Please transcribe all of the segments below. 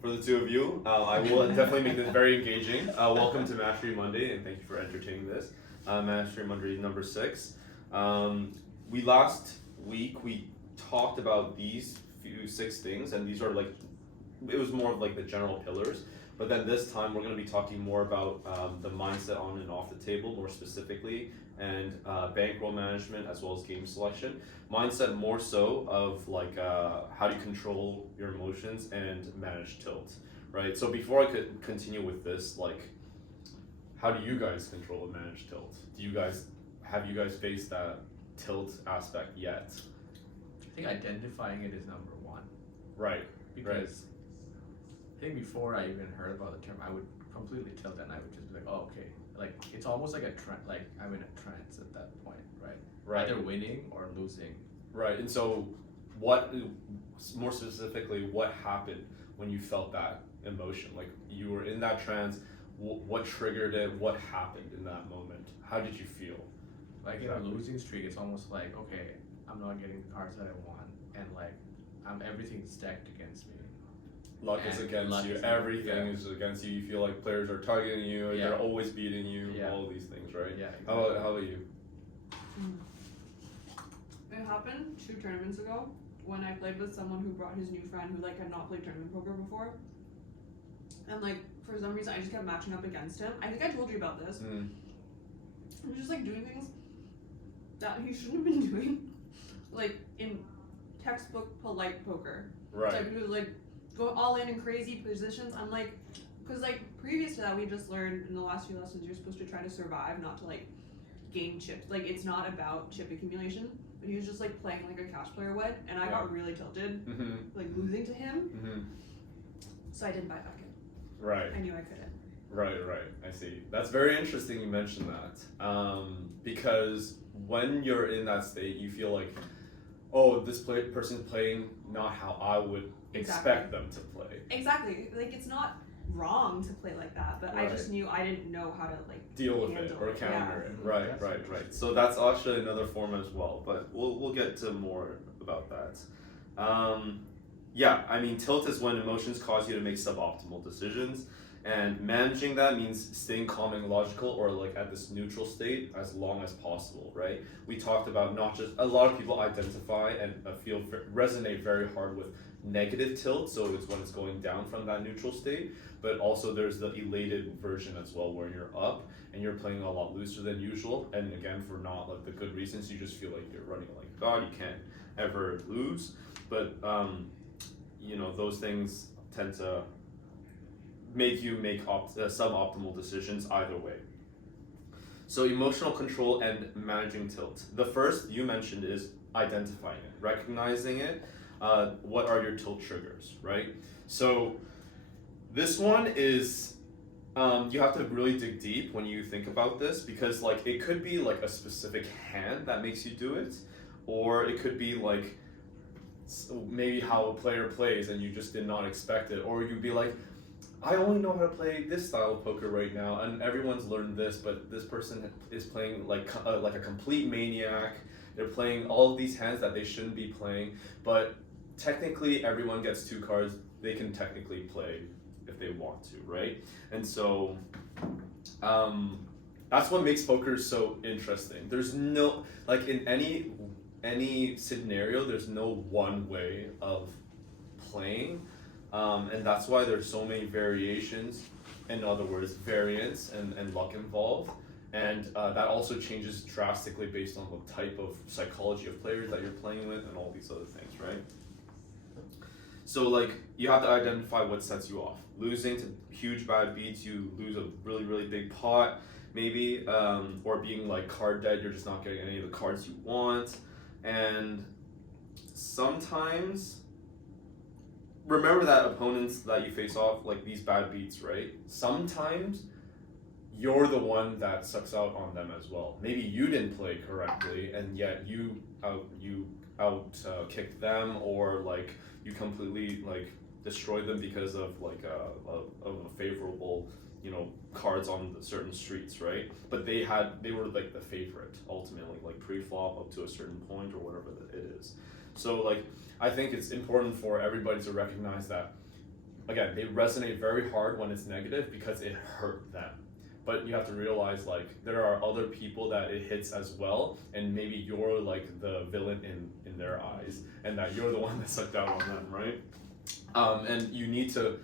for the two of you. I will definitely make this very engaging. Welcome to Mastery Monday, and thank you for entertaining this. Mastery Monday number 6. We last week we talked about these few 6 things, and these are like, it was more of like the general pillars. But then this time we're going to be talking more about the mindset on and off the table, more specifically, and bankroll management as well as game selection. Mindset more so of like how do you control your emotions and manage tilt, right? So before I could continue with this, like, how do you guys control and manage tilt? Have you guys faced that tilt aspect yet? I think identifying it is number one. Right. Because I think before I even heard about the term, I would completely tilt and I would just be like, oh, okay. Like, it's almost like a trend, like I'm in a trance at that point, right? Right. Either winning or losing. Right. And so what, more specifically, what happened when you felt that emotion? Like, you were in that trance, what triggered it? What happened in that moment? How did you feel? Like in a losing streak, it's almost like, okay, I'm not getting the cards that I want, and like everything's stacked against me. Luck is against you. Everything is against you. You feel like players are targeting you. They're always beating you. All these things, right? Yeah. Exactly. How about you? It happened 2 tournaments ago when I played with someone who brought his new friend who like had not played tournament poker before, and like for some reason I just kept matching up against him. I think I told you about this. I'm just like doing things that he shouldn't have been doing, like in textbook polite poker. Right. So he was like going all in crazy positions. I'm like, because like previous to that we just learned in the last few lessons you're supposed to try to survive, not to like gain chips. Like it's not about chip accumulation. But he was just like playing like a cash player would, and I got really tilted, like losing to him. So I didn't buy back in. Right. I knew I couldn't. Right. I see. That's very interesting you mentioned that, because when you're in that state, you feel like, oh, this person's playing not how I would expect them to play. Exactly. Like it's not wrong to play like that, but I just knew I didn't know how to like deal with it or counter it. Right. So that's actually another form as well, but we'll get to more about that. I mean, tilt is when emotions cause you to make suboptimal decisions, and managing that means staying calm and logical, or like at this neutral state as long as possible, right? We talked about not just, a lot of people identify and resonate very hard with negative tilt, so it's when it's going down from that neutral state, but also there's the elated version as well where you're up and you're playing a lot looser than usual, and again for not like the good reasons, you just feel like you're running like God, you can't ever lose, but those things tend to make you make suboptimal decisions either way. So emotional control and managing tilt. The first you mentioned is identifying it, recognizing it. What are your tilt triggers, right? So this one is, you have to really dig deep when you think about this, because like it could be like a specific hand that makes you do it, or it could be like maybe how a player plays and you just did not expect it, or you'd be like, I only know how to play this style of poker right now, and everyone's learned this, but this person is playing like a complete maniac. They're playing all of these hands that they shouldn't be playing, but technically everyone gets 2 cards. They can technically play if they want to, right? And so that's what makes poker so interesting. There's no, like in any scenario, there's no one way of playing. And that's why there's so many variations, in other words, variance and luck involved. And that also changes drastically based on the type of psychology of players that you're playing with and all these other things, right? So like, you have to identify what sets you off. Losing to huge bad beats, you lose a really, really big pot, maybe, or being like card dead, you're just not getting any of the cards you want. And sometimes, remember that opponents that you face off, like these bad beats, right? Sometimes you're the one that sucks out on them as well. Maybe you didn't play correctly, and yet you kicked them, or like you completely like destroyed them because of like a favorable cards on the certain streets, right? But they were like the favorite ultimately, like pre-flop up to a certain point or whatever it is. So like, I think it's important for everybody to recognize that again, they resonate very hard when it's negative because it hurt them. But you have to realize like there are other people that it hits as well, and maybe you're like the villain in their eyes, and that you're the one that sucked out on them, right? And you need to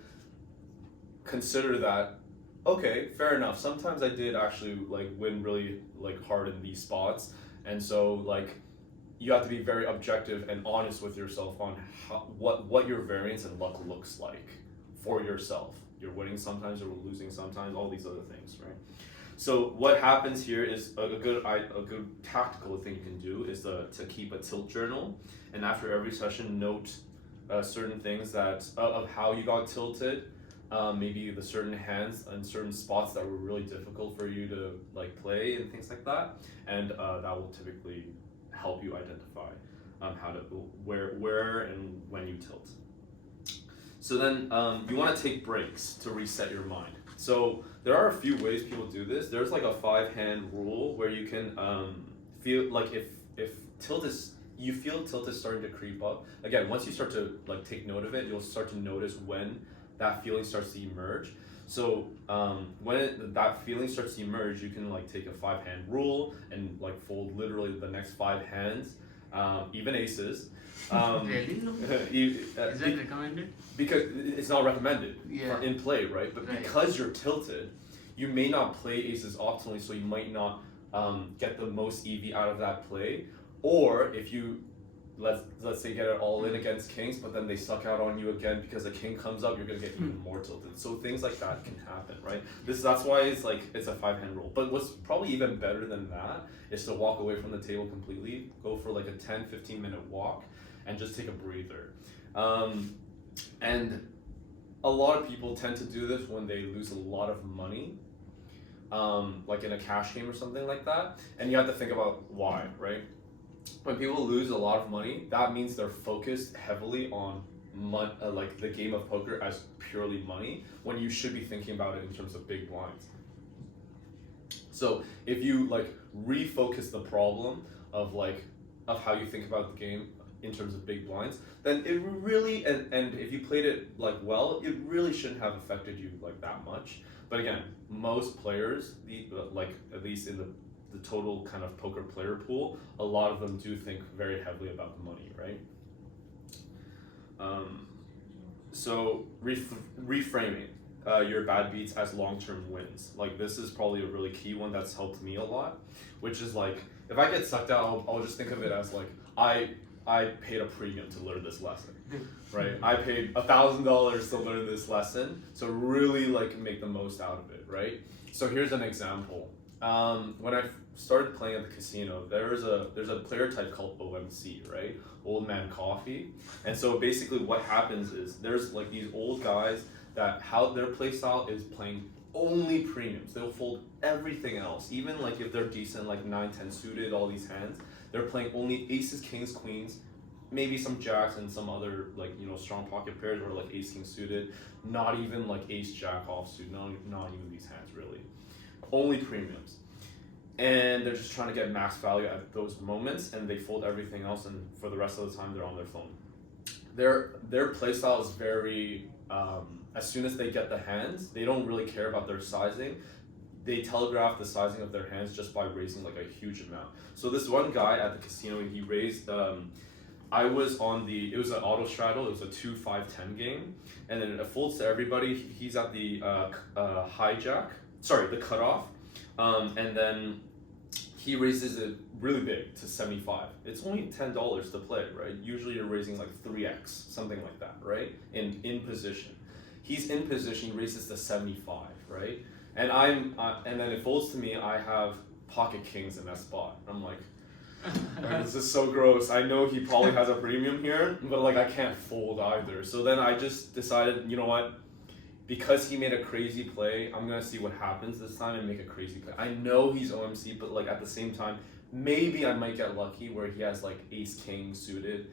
consider that, okay, fair enough. Sometimes I did actually like win really like hard in these spots, and so like you have to be very objective and honest with yourself on what your variance and luck looks like for yourself. You're winning sometimes, you're losing sometimes, all these other things, right? So what happens here is a good tactical thing you can do is to keep a tilt journal, and after every session note certain things that of how you got tilted, maybe the certain hands and certain spots that were really difficult for you to like play and things like that, and that will typically help you identify how to where and when you tilt. So then you want to take breaks to reset your mind. So there are a few ways people do this. There's like a 5-hand rule where you can feel like if you feel tilt is starting to creep up. Again, once you start to like take note of it, you'll start to notice when that feeling starts to emerge. So when that feeling starts to emerge, you can like take a 5-hand rule and like fold literally the next 5 hands, even aces. Really? Is that recommended? Because it's not recommended Yeah. in play, right? But Right. because you're tilted, you may not play aces optimally, so you might not get the most EV out of that play. Or if you let's say get it all in against kings, but then they suck out on you again because a king comes up, you're gonna get even more tilted. So things like that can happen, right? That's why it's like it's a 5-hand rule. But what's probably even better than that is to walk away from the table completely, go for like a 10-15 minute walk, and just take a breather. And a lot of people tend to do this when they lose a lot of money, like in a cash game or something like that. And you have to think about why, right? When people lose a lot of money, that means they're focused heavily on like the game of poker as purely money, when you should be thinking about it in terms of big blinds. So if you like refocus the problem of how you think about the game in terms of big blinds, then it really and if you played it like well, it really shouldn't have affected you like that much. But again, most players, like at least in the total kind of poker player pool, a lot of them do think very heavily about the money, right? So reframing your bad beats as long-term wins. Like this is probably a really key one that's helped me a lot, which is like if I get sucked out, I'll just think of it as like I paid a premium to learn this lesson, right? I paid $1,000 to learn this lesson, so really like make the most out of it, right? So here's an example. When I started playing at the casino, there's a player type called OMC, right? Old Man Coffee. And so basically what happens is there's like these old guys that how their play style is playing only premiums. They'll fold everything else, even like if they're decent, like 9-10 suited, all these hands. They're playing only aces, kings, queens, maybe some jacks and some other like strong pocket pairs, or like ace king suited. Not even like ace jack offsuit. Not even these hands really. Only premiums. And they're just trying to get max value at those moments, and they fold everything else, and for the rest of the time they're on their phone. Their play style is very as soon as they get the hands, they don't really care about their sizing. They telegraph the sizing of their hands just by raising like a huge amount. So this one guy at the casino, he raised I was on it was an auto straddle, it was a 2-5-10 game, and then it folds to everybody. He's at the the cutoff, and then he raises it really big to 75. It's only $10 to play, right? Usually you're raising like 3x, something like that, right? In position. He's in position, he raises to 75, right? And and then it folds to me, I have pocket kings in that spot. I'm like, this is so gross. I know he probably has a premium here, but like I can't fold either. So then I just decided, you know what? Because he made a crazy play, I'm gonna see what happens this time and make a crazy play. I know he's OMC, but like at the same time, maybe I might get lucky where he has like ace king suited,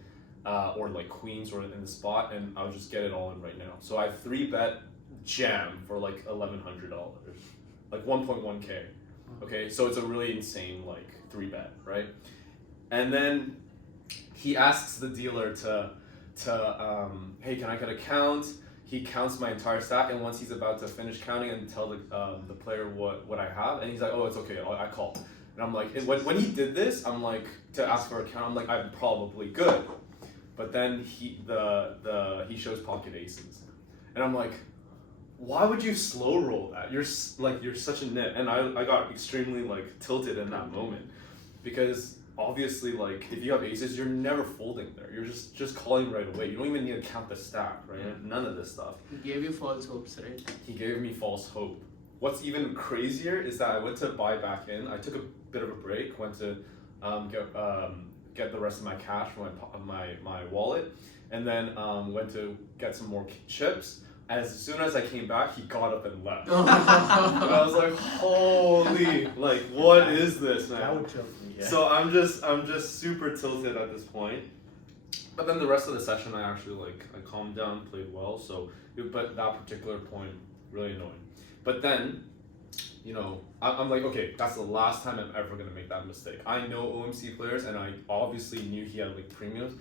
or like queens or in the spot, and I'll just get it all in right now. So I 3-bet jam for like $1,100, like 1.1K. Okay, so it's a really insane like 3-bet, right? And then he asks the dealer to hey, can I get a count? he counts my entire stack, and once he's about to finish counting and tell the player what I have, and he's like, oh, it's okay, I call. And I'm like, and when he did this, I'm like, to ask for a count, I'm like, I'm probably good. But then he shows pocket aces, and I'm like, why would you slow roll that? You're such a nit. And I got extremely like tilted in that moment, because obviously, like, if you have aces, you're never folding there. You're just calling right away. You don't even need to count the stack, right? Yeah. None of this stuff. He gave you false hopes, right? He gave me false hope. What's even crazier is that I went to buy back in. I took a bit of a break, went to get the rest of my cash from my wallet, and then went to get some more chips. As soon as I came back, he got up and left. And I was like, holy, like, what is this, man? That would tilt me. Yeah. So I'm just super tilted at this point. But then the rest of the session, I actually I calmed down, played well. So, but that particular point really annoying. But then, I'm like, okay, that's the last time I'm ever gonna make that mistake. I know OMC players, and I obviously knew he had like premiums.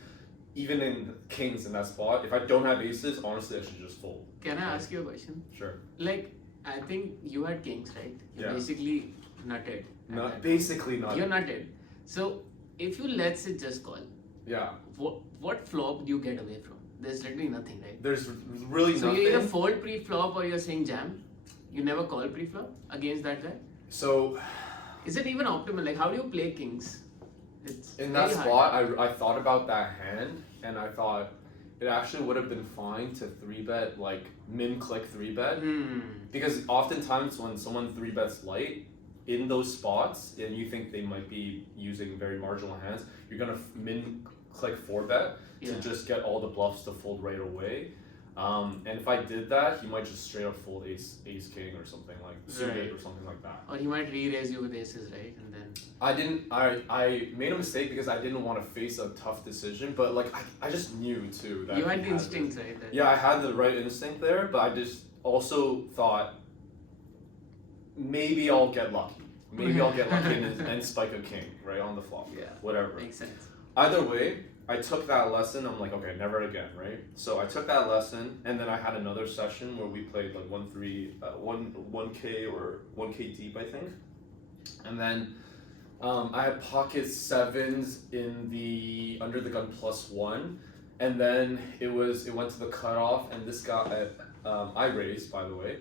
Even in kings in that spot, if I don't have aces, honestly, I should just fold. Can I ask you a question? Sure. Like, I think you had kings, right? You're Yeah. basically nutted. Not basically not. You're nutted. So, if you let's say just call, Yeah. what flop do you get away from? There's literally nothing, right? There's really So nothing. you either fold pre-flop or you're saying jam. You never call pre-flop against that guy. So Is it even optimal? Like, how do you play kings? It's in that very hard. spot, I thought about that hand, and I thought it actually would have been fine to 3-bet, like min-click 3-bet. Because oftentimes when someone 3-bets light, in those spots, and you think they might be using very marginal hands, you're gonna min-click 4-bet to just get all the bluffs to fold right away. And if I did that, he might just straight up fold ace king or something, like suited or something like that. Or he might re-raise you with aces, right? And then I made a mistake because I didn't want to face a tough decision, but like I just knew too that you he had the had instincts, this. right? That Yeah, I had the right instinct there, but I just also thought maybe I'll get lucky. Maybe I'll get lucky and spike a king right on the flop. Yeah. Whatever. makes sense. Either way, I took that lesson. I'm like, okay, never again, right? So I took that lesson, and then I had another session where we played like 1K or 1K deep, I think. And then I had pocket sevens in the under the gun +1, and then it went to the cutoff, and this guy I raised, by the way.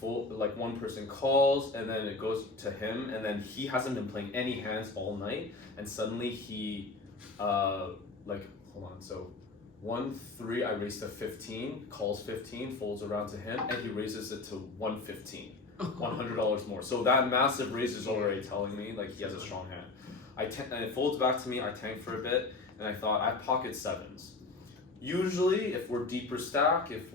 Full, like one person calls, and then it goes to him, and then he hasn't been playing any hands all night, and suddenly he hold on, so 1-3, I raised to 15, calls 15, folds around to him, and he raises it to 115, $100 more. So that massive raise is already telling me like he has a strong hand. And it folds back to me. I tank for a bit, and I thought I have pocket sevens. Usually, if we're deeper stack, if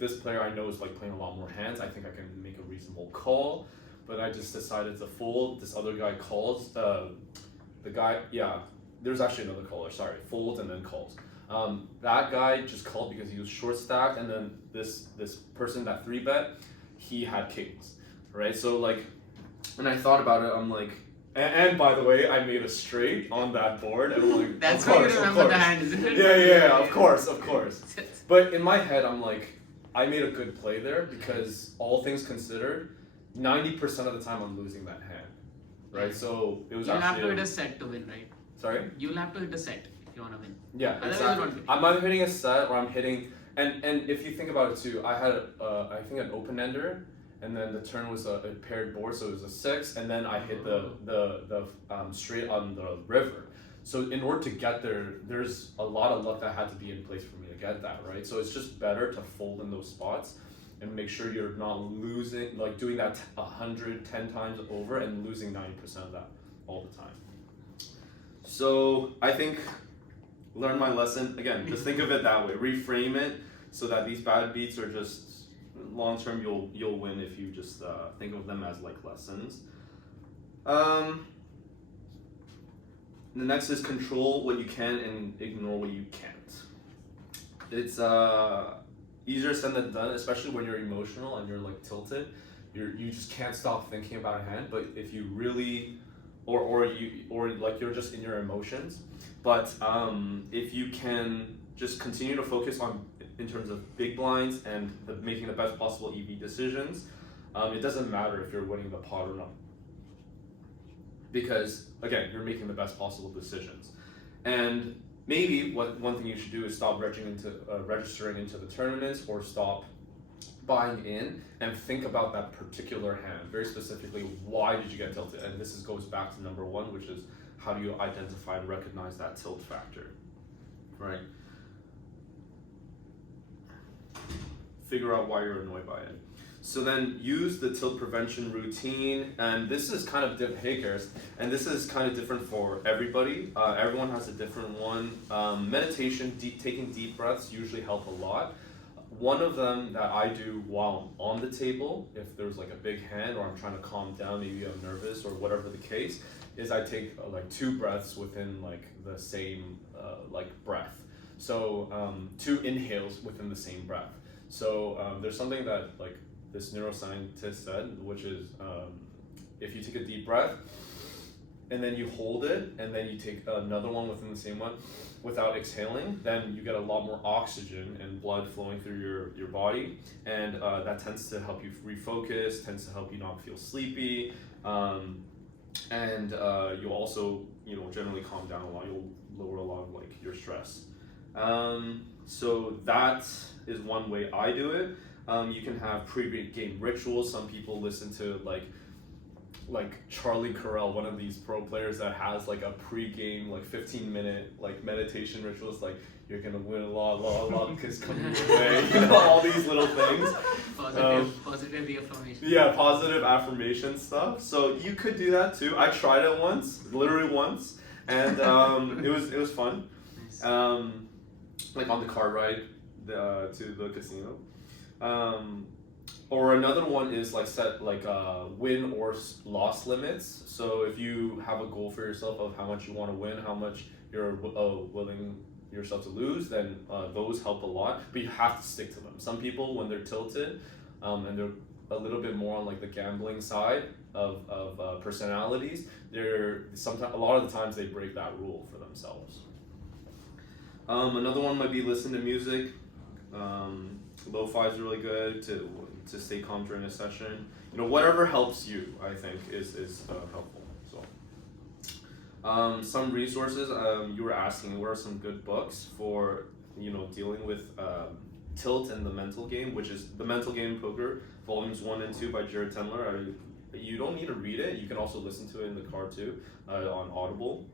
this player I know is like playing a lot more hands, I think I can make a reasonable call. But I just decided to fold. This other guy calls. The guy, yeah, there's actually another caller. Sorry, folds and then calls. That guy just called because he was short stacked, and then this person that 3-bet, he had kings, right? So like, when I thought about it, I'm like. And by the way, I made a straight on that board, and I'm like, That's of why course, you of remember course. the hand, isn't it? Yeah, of course. But in my head, I'm like, I made a good play there because all things considered, 90% of the time I'm losing that hand, right? So it was You'll have to actually. hit a set to win, right? Sorry? You'll have to hit a set if you want to win. Yeah, Otherwise exactly. you won't win. I'm either hitting a set or I'm hitting, and if you think about it too, I had I think an open ender. And then the turn was a paired board, so it was a 6, and then I hit the straight on the river. So in order to get there, there's a lot of luck that had to be in place for me to get that, right? So it's just better to fold in those spots and make sure you're not losing, like doing that 110 times over and losing 90% of that all the time. So I think learn my lesson again. Just think of it that way. Reframe it so that these bad beats are just. Long term, you'll win if you just think of them as like lessons. The next is control what you can and ignore what you can't. It's easier said than done, especially when you're emotional and you're like tilted. You just can't stop thinking about a hand. But if you really, or like you're just in your emotions. But if you can just continue to focus on in terms of big blinds and making the best possible EV decisions, it doesn't matter if you're winning the pot or not. Because again, you're making the best possible decisions. And maybe one thing you should do is stop registering into the tournaments, or stop buying in and think about that particular hand. Very specifically, why did you get tilted? And this goes back to number one, which is how do you identify and recognize that tilt factor, right? Figure out why you're annoyed by it. So then use the tilt prevention routine, and this is kind of and this is kind of different for everybody. Everyone has a different one. Meditation, taking deep breaths usually help a lot. One of them that I do while I'm on the table, if there's like a big hand or I'm trying to calm down, maybe I'm nervous or whatever the case, is I take like 2 breaths within like the same like breath. So 2 inhales within the same breath. So there's something that like this neuroscientist said, which is if you take a deep breath and then you hold it and then you take another one within the same one without exhaling, then you get a lot more oxygen and blood flowing through your body, and that tends to help you refocus, tends to help you not feel sleepy, and you'll also generally calm down a lot. You'll lower a lot of like your stress. So that is one way I do it. You can have pre-game rituals. Some people listen to like Charlie Carell, one of these pro players that has like a pre-game like 15-minute like meditation rituals, like you're gonna win a lot because coming your way, all these little things. Positive reaffirmation. Yeah, positive affirmation stuff. So you could do that too. I tried it once, literally once, and it was fun. Nice. Like on the car ride to the casino. Or another one is like set like win or loss limits. So if you have a goal for yourself of how much you want to win, how much you're willing yourself to lose, then those help a lot. But you have to stick to them. Some people, when they're tilted and they're a little bit more on like the gambling side of personalities, a lot of the times they break that rule for themselves. Another one might be listen to music. Lo-fi is really good to stay calm during a session. Whatever helps you, I think, is helpful. So, some resources. You were asking, what are some good books for dealing with tilt and the mental game, which is The Mental Game in Poker, volumes 1 and 2 by Jared Tendler. You don't need to read it. You can also listen to it in the car too, on Audible.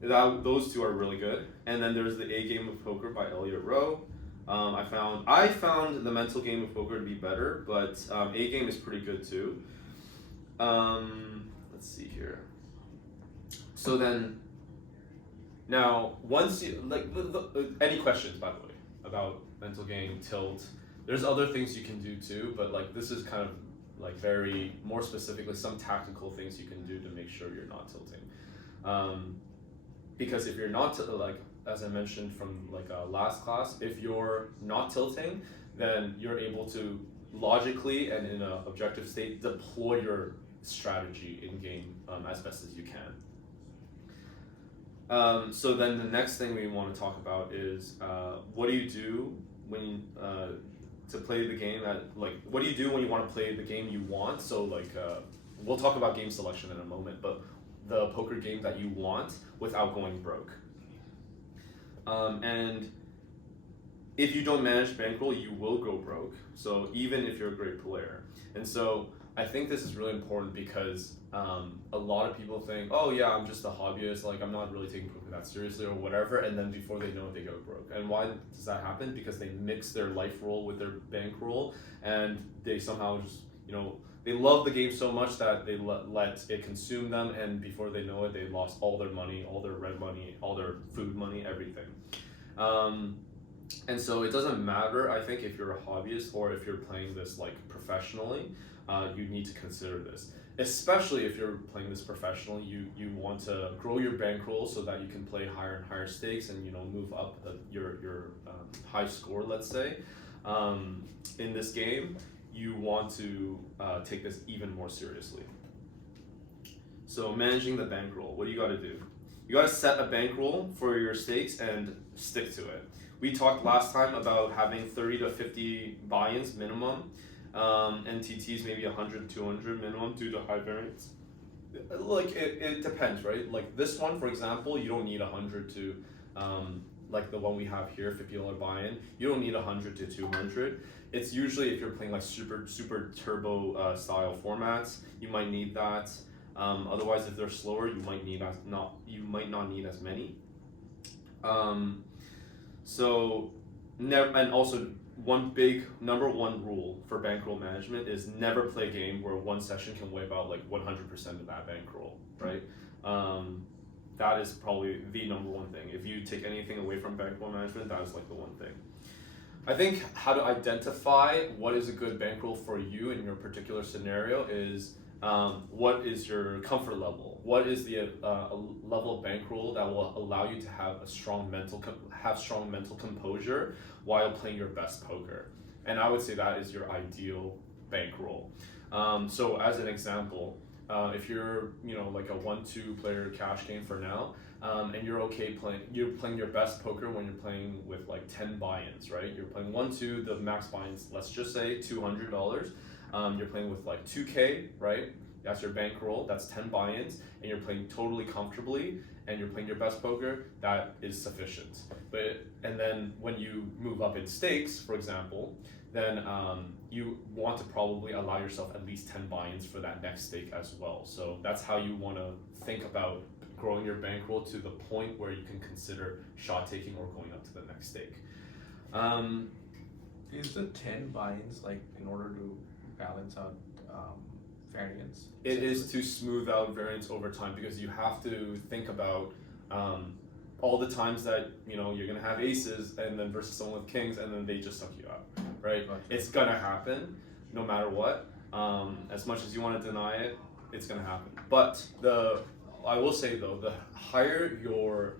Those 2 are really good. And then there's The A Game of Poker by Elliot Rowe. I found The Mental Game of Poker to be better, but A Game is pretty good too. Let's see here. So then, now once you any questions, by the way, about mental game, tilt? There's other things you can do too, but like this is kind of like very more specifically some tactical things you can do to make sure you're not tilting. Because if you're not as I mentioned from like last class, if you're not tilting, then you're able to logically and in an objective state deploy your strategy in game as best as you can. So then the next thing we want to talk about is what do you do when to play the game what do you do when you want to play the game you want? So we'll talk about game selection in a moment, but the poker game that you want without going broke. And if you don't manage bankroll, you will go broke. So even if you're a great player. And so I think this is really important because a lot of people think, oh yeah, I'm just a hobbyist, like I'm not really taking poker that seriously or whatever, and then before they know it, they go broke. And why does that happen? Because they mix their life roll with their bankroll, and they somehow just, they love the game so much that they let it consume them, and before they know it, they lost all their money, all their rent money, all their food money, everything. And so it doesn't matter, I think, if you're a hobbyist or if you're playing this like professionally, you need to consider this. Especially if you're playing this professionally, you want to grow your bankroll so that you can play higher and higher stakes and move up your high score, let's say. In this game, you want to take this even more seriously. So managing the bankroll, what do you got to do? You got to set a bankroll for your stakes and stick to it. we talked last time about having 30 to 50 buy-ins minimum, and TTs maybe 100, 200 minimum due to high variance. Like it depends, right? Like this one, for example, you don't need 100 to, like the one we have here, $50 buy-in. You don't need 100 to 200. It's usually if you're playing like super turbo style formats, you might need that. Otherwise, if they're slower, you might not need as many. And also one big number one rule for bankroll management is never play a game where one session can wipe out like 100% of that bankroll, right? That is probably the number one thing. If you take anything away from bankroll management, that is like the one thing. I think how to identify what is a good bankroll for you in your particular scenario is what is your comfort level? What is the level of bankroll that will allow you to have a strong mental composure while playing your best poker? And I would say that is your ideal bankroll. So as an example, if you're like a 1-2 player cash game for now, and you're playing your best poker when you're playing with like 10 buy-ins, right? You're playing 1-2, the max buy-ins, let's just say $200. You're playing with like 2K, right? That's your bankroll, that's 10 buy-ins, and you're playing totally comfortably, and you're playing your best poker, that is sufficient. And then when you move up in stakes, for example, then you want to probably allow yourself at least 10 buy-ins for that next stake as well. So that's how you want to think about growing your bankroll to the point where you can consider shot taking or going up to the next stake. Is the 10 buy-ins like in order to balance out variance? It is to smooth out variance over time, because you have to think about all the times that you're gonna have aces and then versus someone with kings and then they just suck you out, right? Gotcha. It's gonna happen no matter what. As much as you want to deny it, it's gonna happen. But I will say though, the higher your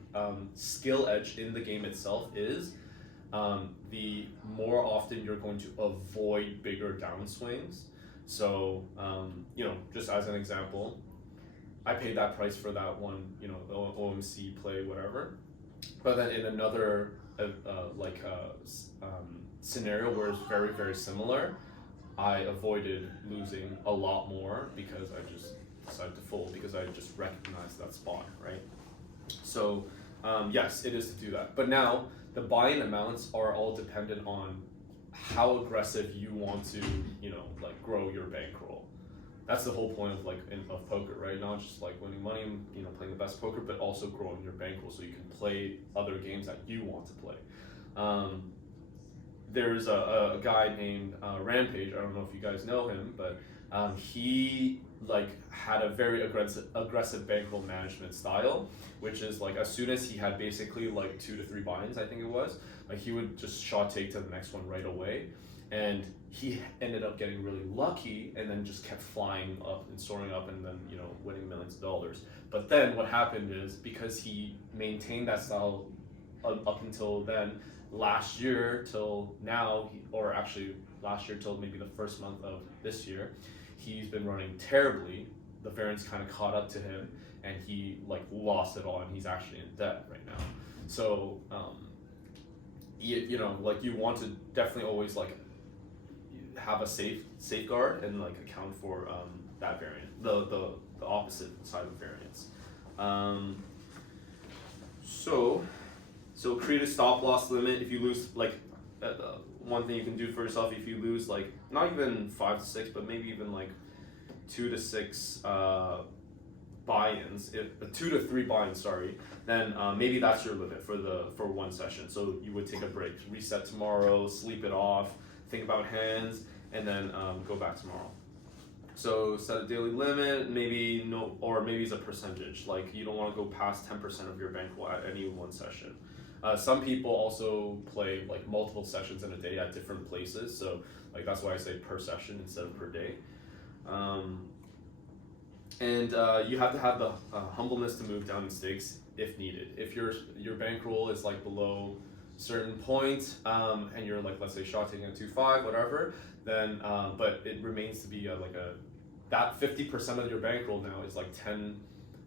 skill edge in the game itself is, the more often you're going to avoid bigger downswings. So, just as an example, I paid that price for that one, OMC play, whatever. But then in another scenario where it's very, very similar, I avoided losing a lot more because I just decided to fold because I just recognized that spot, right? So, yes, it is to do that. But now, the buy-in amounts are all dependent on how aggressive you want to, grow your bankroll. That's the whole point of poker, right? Not just like winning money and playing the best poker, but also growing your bankroll so you can play other games that you want to play. There's a guy named Rampage. I don't know if you guys know him, but he had a very aggressive bankroll management style, which is like as soon as he had basically like 2 to 3 buy-ins, I think it was, like he would just shot take to the next one right away. And he ended up getting really lucky and then just kept flying up and soaring up and then, winning millions of dollars. But then what happened is, because he maintained that style up until then, last year till now, or actually last year till maybe the first month of this year, he's been running terribly. The variance kind of caught up to him and he lost it all and he's actually in debt right now. So, you want to definitely always have a safeguard and account for that variant, the opposite side of variance. So create a stop loss limit. If you lose one thing you can do for yourself, if you lose not even 5 to 6, but maybe even 2 to 6 buy-ins, 2 to 3 buy-ins, sorry, then maybe that's your limit for one session. So you would take a break, reset tomorrow, sleep it off, think about hands, and then go back tomorrow. So set a daily limit, maybe it's a percentage. You don't want to go past 10% of your bankroll at any one session. Some people also play multiple sessions in a day at different places, so that's why I say per session instead of per day. And you have to have the humbleness to move down in stakes if needed. If your bankroll is below certain point, and you're let's say shot taking at 2.5, whatever, then but it remains to be that 50% of your bankroll now is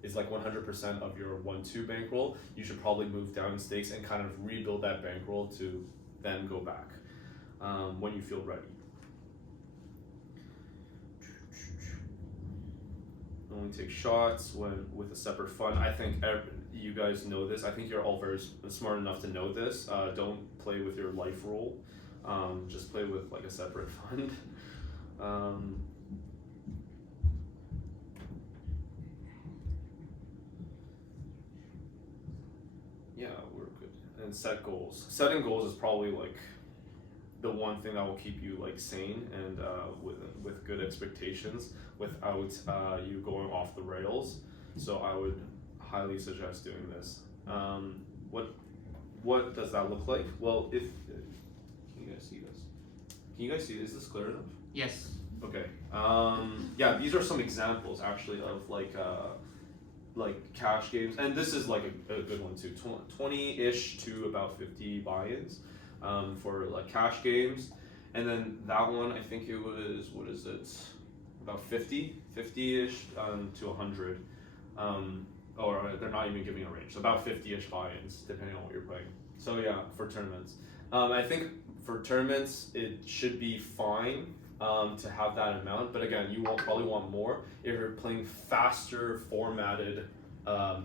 is like 100% of your 1-2 bankroll, you should probably move down in stakes and kind of rebuild that bankroll to then go back when you feel ready. Only take shots when with a separate fund. I think you guys know this. I think you're all very smart enough to know this. Don't play with your life roll. Just play with like a separate fund. Yeah, we're good. And set goals. Setting goals is probably like the one thing that will keep you like sane and with good expectations without you going off the rails. So I would highly suggest doing this. What does that look like? Well, if can you guys see this? Can you guys see? Is this clear enough? Yes. Okay. Yeah, these are some examples actually of like cash games, and this is like a good one too. 20-ish to about 50 buy-ins for like cash games, and then that one I think it was, what is it? About 50-ish to 100. Or they're not even giving a range. So about 50-ish buy-ins depending on what you're playing. So yeah, for tournaments, I think for tournaments it should be fine to have that amount, but again, you will probably want more if you're playing faster formatted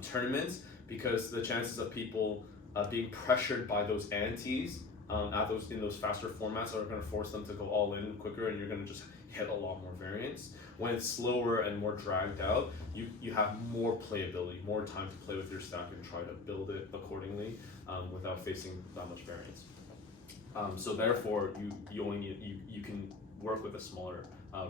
tournaments, because the chances of people being pressured by those antes in those faster formats are going to force them to go all in quicker, and you're going to just hit a lot more variance. When it's slower and more dragged out, you have more playability, more time to play with your stack and try to build it accordingly without facing that much variance. So therefore, you only need, you can work with a smaller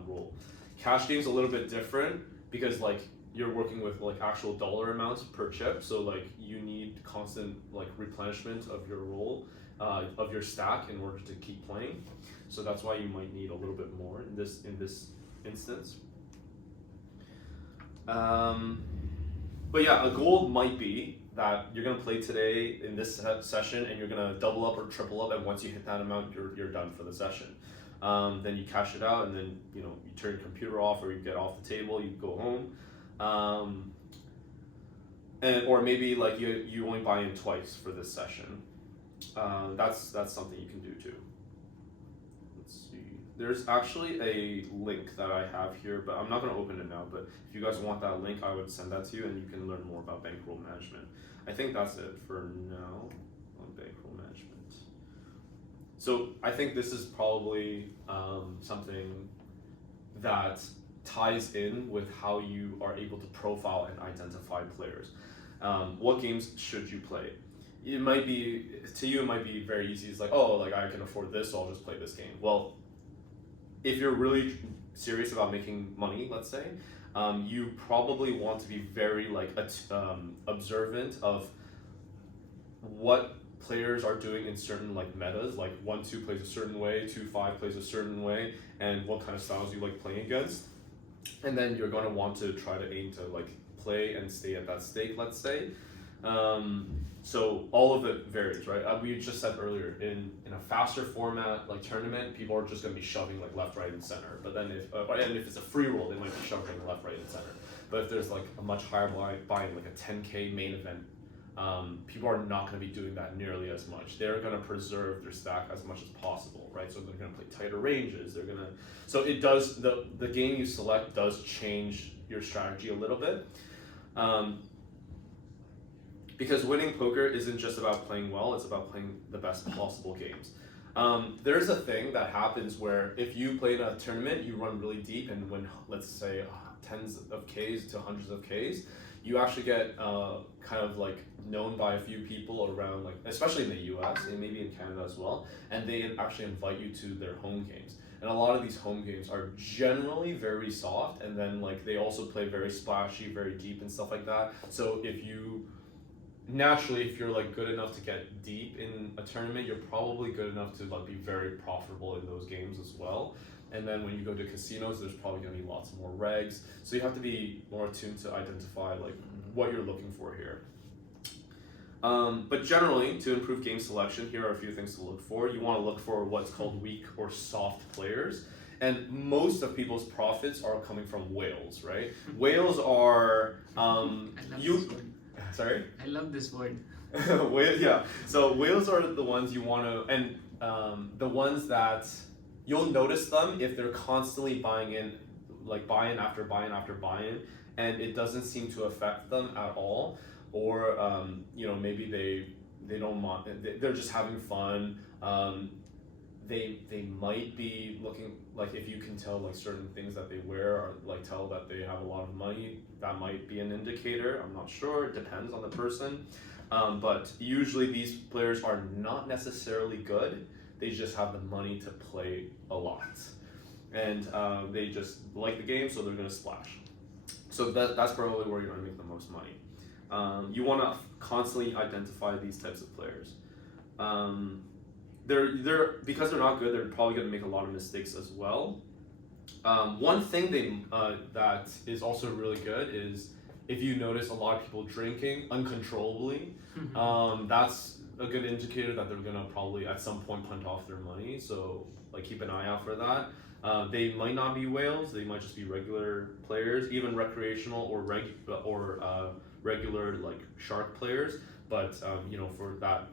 roll. Cash game's a little bit different because like you're working with like actual dollar amounts per chip, so like you need constant like replenishment of your roll, of your stack in order to keep playing. So that's why you might need a little bit more in this instance. But yeah, a goal might be that you're gonna play today in this session and you're gonna double up or triple up, and once you hit that amount, you're done for the session. Then you cash it out, and then you turn your computer off, or you get off the table, you go home, or maybe like you only buy in twice for this session. That's something you can do too. Let's see. There's actually a link that I have here, but I'm not going to open it now. But if you guys want that link, I would send that to you, and you can learn more about bankroll management. I think that's it for now on bankroll management. So I think this is probably something that ties in with how you are able to profile and identify players. What games should you play? It might be, to you, it might be very easy. It's like, oh, like I can afford this, so I'll just play this game. Well, if you're really serious about making money, let's say, you probably want to be very like observant of what players are doing in certain like metas, like 1-2 plays a certain way, 2-5 plays a certain way, and what kind of styles you like playing against. And then you're going to want to try to aim to like play and stay at that stake, let's say. So all of it varies, right? We just said earlier, in a faster format like tournament, people are just going to be shoving like left, right, and center. But then if it's a free roll, they might be shoving left, right, and center. But if there's like a much higher buy-in, like a 10K main event, people are not going to be doing that nearly as much. They're going to preserve their stack as much as possible, right? So they're going to play tighter ranges. They're going to, so it does, the game you select does change your strategy a little bit. Because winning poker isn't just about playing well, it's about playing the best possible games. There's a thing that happens where if you play in a tournament, you run really deep and win, let's say, tens of Ks to hundreds of Ks, you actually get kind of like known by a few people around, like especially in the US and maybe in Canada as well, and they actually invite you to their home games. And a lot of these home games are generally very soft, and then like they also play very splashy, very deep and stuff like that. So if you're like good enough to get deep in a tournament, you're probably good enough to like be very profitable in those games as well. And then when you go to casinos, there's probably going to be lots more regs. So you have to be more attuned to identify like what you're looking for here. But generally, to improve game selection, here are a few things to look for. You want to look for what's called weak or soft players. and most of people's profits are coming from whales, right? Whales are I love you. this word. Sorry. I love this word. Yeah. So whales are the ones you want to, and the ones that you'll notice them if they're constantly buying in, like buy-in after buy-in after buy-in, and it doesn't seem to affect them at all, or maybe they don't want, they're just having fun. They might be looking, like if you can tell like certain things that they wear or like tell that they have a lot of money, that might be an indicator. I'm not sure, it depends on the person. But usually these players are not necessarily good, they just have the money to play a lot. And they just like the game, so they're going to splash. So that's probably where you're going to make the most money. You want to constantly identify these types of players. They're because they're not good, they're probably going to make a lot of mistakes as well. One thing that is also really good is if you notice a lot of people drinking uncontrollably, that's a good indicator that they're gonna probably at some point punt off their money. So like keep an eye out for that. They might not be whales; they might just be regular players, even recreational or regular like shark players. But for that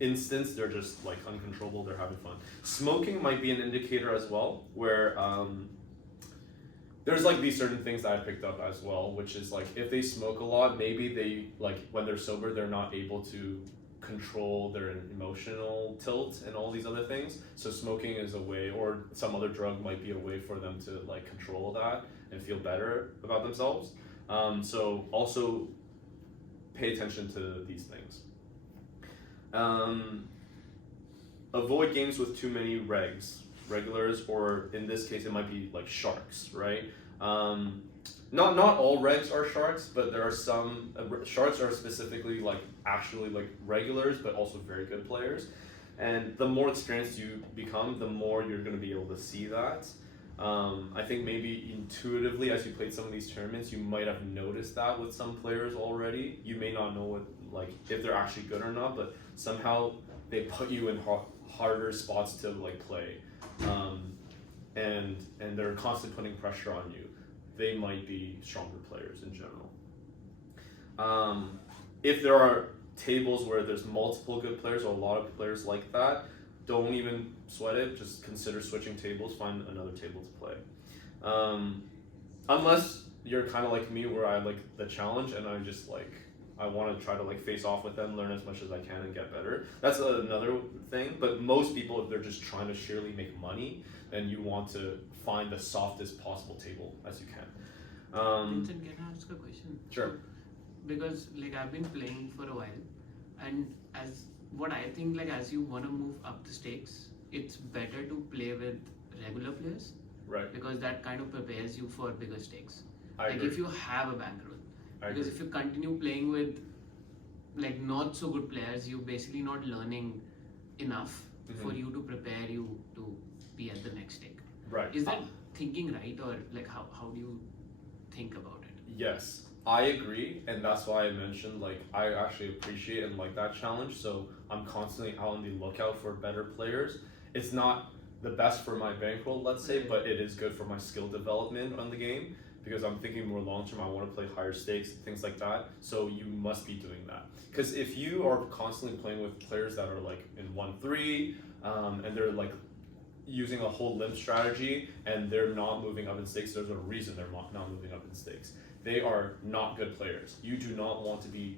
instance, they're just like uncontrollable. They're having fun. Smoking might be an indicator as well, where there's like these certain things that I picked up as well, which is like if they smoke a lot, maybe they like when they're sober, they're not able to control their emotional tilt and all these other things. So smoking is a way, or some other drug might be a way for them to like control that and feel better about themselves. So also pay attention to these things. Avoid games with too many regulars, or in this case it might be like sharks, right? Not all regs are sharks, but there are some sharks are specifically like actually like regulars, but also very good players. And the more experienced you become, the more you're going to be able to see that. I think maybe intuitively, as you played some of these tournaments, you might have noticed that with some players already. You may not know what like if they're actually good or not, but somehow they put you in harder spots to like play, and they're constantly putting pressure on you. They might be stronger players in general. If there are tables where there's multiple good players or a lot of players like that, don't even sweat it. Just consider switching tables. Find another table to play. Unless you're kind of like me, where I like the challenge and I want to try to like face off with them, learn as much as I can, and get better. That's another thing. But most people, if they're just trying to sheerly make money, then you want to find the softest possible table as you can. Vincent, can I ask a question? Sure. Because like I've been playing for a while, and as what I think, like as you want to move up the stakes, it's better to play with regular players, Right. because that kind of prepares you for bigger stakes. I Like agree. if you have a bankroll. I Because agree. if you continue playing with like not so good players, you're basically not learning enough for you to prepare you to be at the next stake. Right. Is that thinking right, or like how do you think about it? Yes, I agree, and that's why I mentioned like I actually appreciate and like that challenge. So I'm constantly out on the lookout for better players. It's not the best for my bankroll, let's say, but it is good for my skill development on the game, because I'm thinking more long term. I want to play higher stakes, things like that. So you must be doing that, because if you are constantly playing with players that are like in 1-3, and they're like using a whole limp strategy and they're not moving up in stakes, there's a reason they're not moving up in stakes. They are not good players. You do not want to be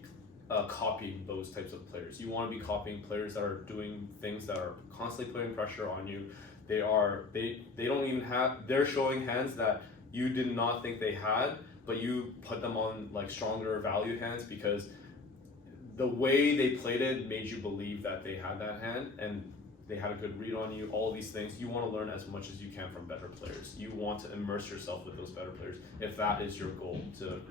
copying those types of players. You want to be copying players that are doing things that are constantly putting pressure on you. They don't even have, they're showing hands that you did not think they had, but you put them on like stronger value hands because the way they played it made you believe that they had that hand, and they had a good read on you, all these things. You want to learn as much as you can from better players. You want to immerse yourself with those better players if that is your goal, to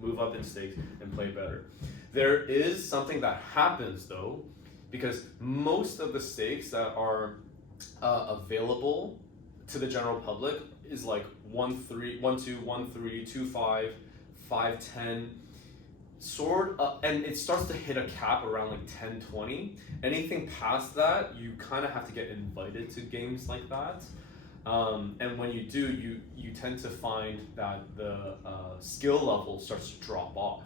move up in stakes and play better. There is something that happens though, because most of the stakes that are available to the general public is like 1-3, 1-2, 1-3, 2-5, 5-10. And it starts to hit a cap around like 10-20. Anything past that, you kind of have to get invited to games like that. And when you do, you tend to find that the skill level starts to drop off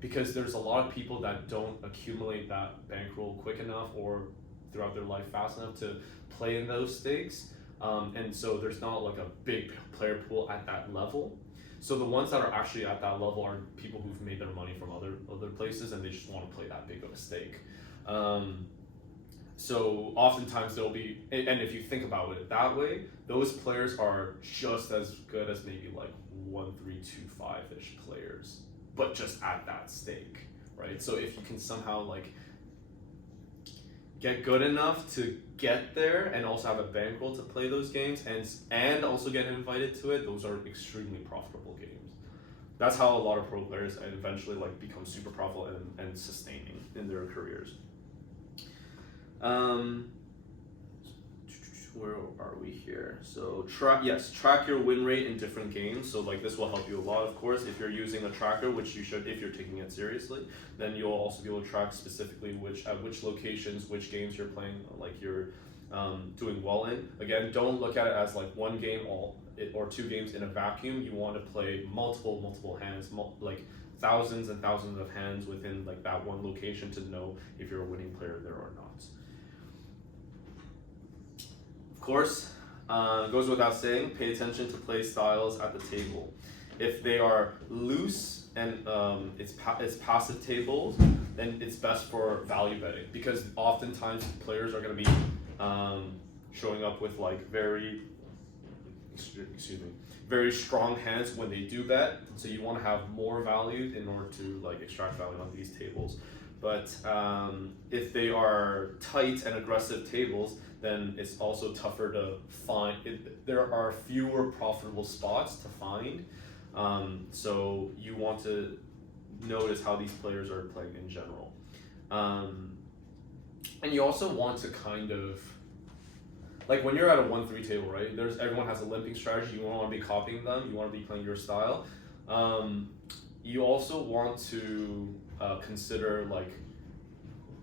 because there's a lot of people that don't accumulate that bankroll quick enough or throughout their life fast enough to play in those stakes. And so there's not like a big player pool at that level. So the ones that are actually at that level are people who've made their money from other places and they just want to play that big of a stake. So oftentimes there'll be, and if you think about it that way, those players are just as good as maybe like 1, 3, 2, 5-ish players, but just at that stake, right? So if you can somehow like get good enough to get there and also have a bankroll to play those games and also get invited to it, those are extremely profitable games. That's how a lot of pro players eventually like become super profitable and sustaining in their careers. Where are we here? So track your win rate in different games. So like this will help you a lot, of course. If you're using a tracker, which you should if you're taking it seriously, then you'll also be able to track specifically at which locations, which games you're playing, like you're doing well in. Again, don't look at it as like one game or 2 games in a vacuum. You want to play multiple hands, like thousands and thousands of hands within like that one location to know if you're a winning player there or not. Of course, goes without saying, pay attention to play styles at the table. If they are loose and it's passive tables, then it's best for value betting because oftentimes players are going to be showing up with like very strong hands when they do bet. So you want to have more value in order to like extract value on these tables. But if they are tight and aggressive tables, then it's also tougher to find. There are fewer profitable spots to find. So you want to notice how these players are playing in general. And you also want to kind of, like when you're at a 1-3 table, right? Everyone has a limping strategy. You don't want to be copying them. You want to be playing your style. You also want to consider like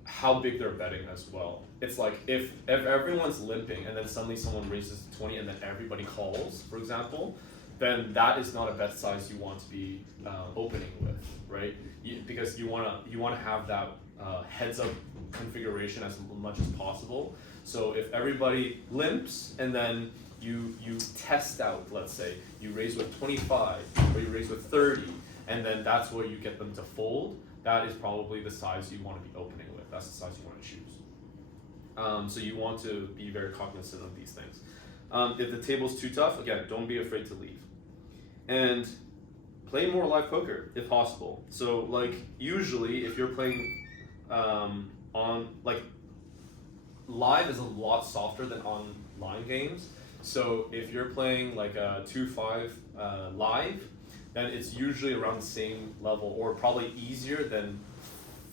how big they're betting as well. It's like if everyone's limping and then suddenly someone raises 20 and then everybody calls, for example, then that is not a bet size you want to be opening with, right? Because you want to have that heads up configuration as much as possible. So if everybody limps and then you test out, let's say you raise with 25 or you raise with 30, and then that's where you get them to fold, that is probably the size you want to be opening with. That's the size you want to choose. So you want to be very cognizant of these things. If the table's too tough, again, don't be afraid to leave. And play more live poker if possible. So like usually if you're playing on like live is a lot softer than online games. So if you're playing like a 2-5 live, then it's usually around the same level or probably easier than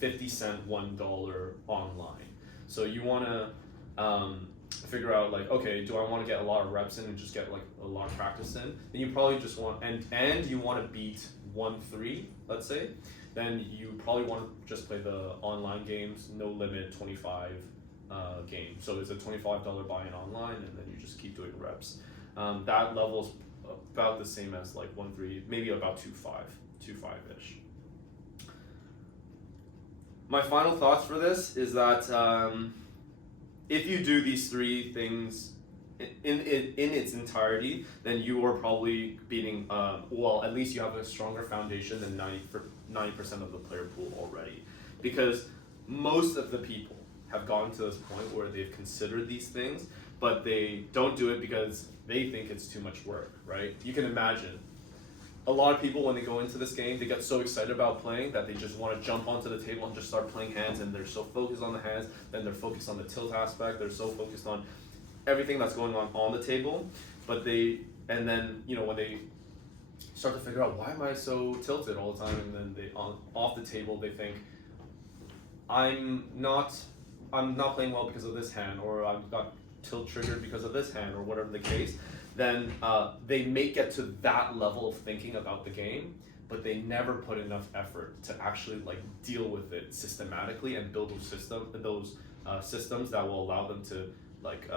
50 cent $1 online. So you want to figure out like, okay, do I want to get a lot of reps in and just get like a lot of practice in? Then you probably just want, and you want to beat 1-3, let's say, then you probably want to just play the online games, no limit 25 game. So it's a $25 buy-in online and then you just keep doing reps. That level's about the same as like 1-3, maybe about 2-5-ish. My final thoughts for this is that if you do these 3 things in its entirety, then you are probably beating, well, at least you have a stronger foundation than 90% of the player pool already. Because most of the people have gotten to this point where they've considered these things, but they don't do it because they think it's too much work, right? You can imagine a lot of people when they go into this game, they get so excited about playing that they just want to jump onto the table and just start playing hands, and they're so focused on the hands, then they're focused on the tilt aspect, they're so focused on everything that's going on the table, and then when they start to figure out why am I so tilted all the time, and then they off the table they think I'm not playing well because of this hand, or I've got tilt triggered because of this hand, or whatever the case, then they may get to that level of thinking about the game, but they never put enough effort to actually like deal with it systematically and build those systems that will allow them to like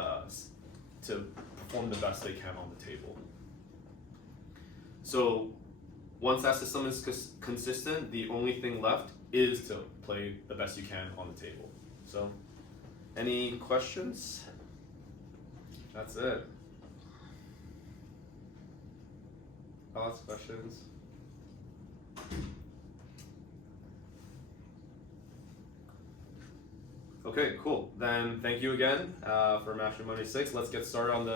to perform the best they can on the table. So once that system is consistent, the only thing left is to play the best you can on the table. So, any questions? That's it. Thoughts, questions? Okay, cool. Then thank you again for Matrimony 6. Let's get started on the